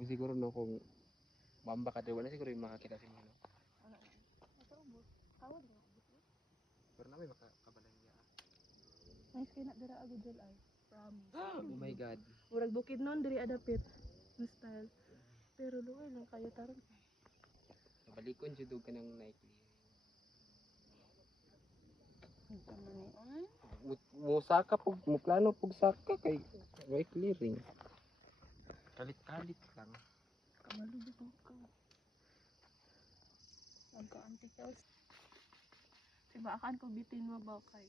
Kung siguro no, kung mamba ka, wala siguro yung makakita sa inyo. No? Pero na may makabalay niya. Nice kay na dira agad dyan ay. Promise. Oh my God. Murag bukid noon diri adapit. Na style. Pero luoy lang kayo taron. Nabalikon siya doon ka ng Nike. Musaka pug mo plano pug saka kay way clearing. Kalit-kalit lang. Kamalubog ko. Nagka-anti-health. Diba, akan ko bitin mo ba kay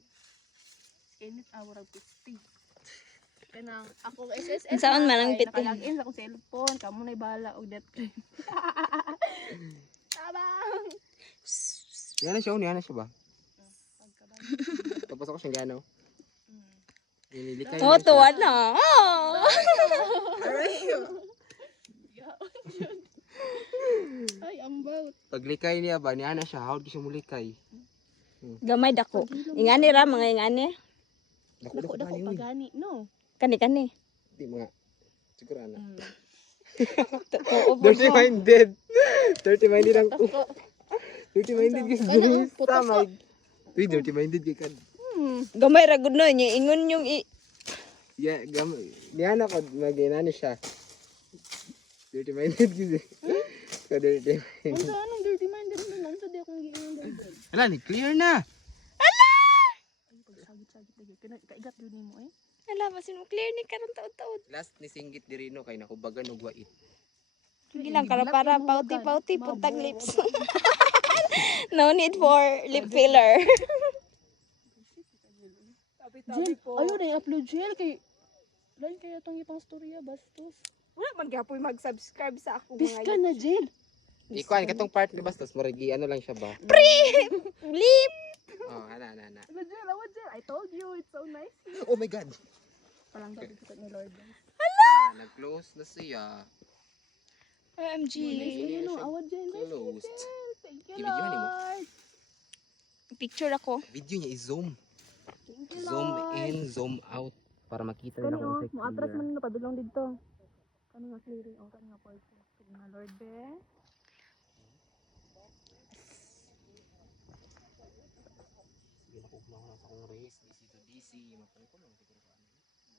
init awrag pisti. Kanang ako SSS Saan man ang bitin? Nakalagin sa akong cellphone, kamo na'y bahala og death cream. Tabang. Yan na siya ba? Pagkaban. Tapos ako siyang gano. Nililikay Oh, na siya. tuwa na. Oh. Ay, ambot. Paglikay niya ba, niya na siya, hawad ko siya mulikay. Gamay dako. Ingani ra mga ingani. Dako pagani, no. Kani. Di mga, siguro ana. Totoo po. Dirty minded. Dirty minded ang, dirty minded kasi Ano, dumi putas sa may. Uy, dirty minded ka kan. Gamay ra gud no niya ingon yung Yeah, niya na ko, mag-inano siya. Dirty minded kasi. So, dirty minded. Unsa anong dirty minded mo? Unsa di akong giingon dirty. Ala, ni clear na. Ay, pagsagit-sagit lagi. Kaigat yun mo eh. Ala basin mo clear ni karon taud-taud. Last ni Singgit dirino kay nakubagan og wait. Hindi lang para pauti-pauti puntag lips. No need for lip filler. Jill, ayun na i-upload Jill kay lain kaya itong ipang storya bastos. Wala man gyapon mag-subscribe sa ako Biska na Jill. Ikuan katong part ni Bastos morigi ano lang siya ba? lip. Oh, ana. Jill, Jill, I told you it's so nice. Oh my god. Parang sabi ko ni Lord. Nag-close na siya. OMG. Nice no, awad Jill. Closed. Thank you, I-video ni mo. Lord. Picture ako. Video niya i-zoom. Thank you, Zoom Lord. in, zoom out para makita Kani nila kung oh, effect mo atras man na padulong dito. Kani nga clearing out kani nga part. Sige na Lord be. Sige na kung na sa kong race, DC to DC, mapan ko lang siguro paano.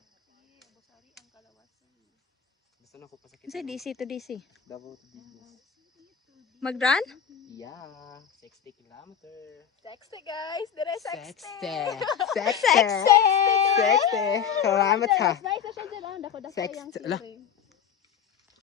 Sige, abosari ang kalawasan. Basta na ako pasakit. Sa DC to DC. Davao to DC. Mag-run? Yeah, 60 kilometer. Sexte guys, dire sexte. Sexte. Sexte. Salamat ha. Nice na siya dyan, dako-dako Sexte. yung Ala. clearing.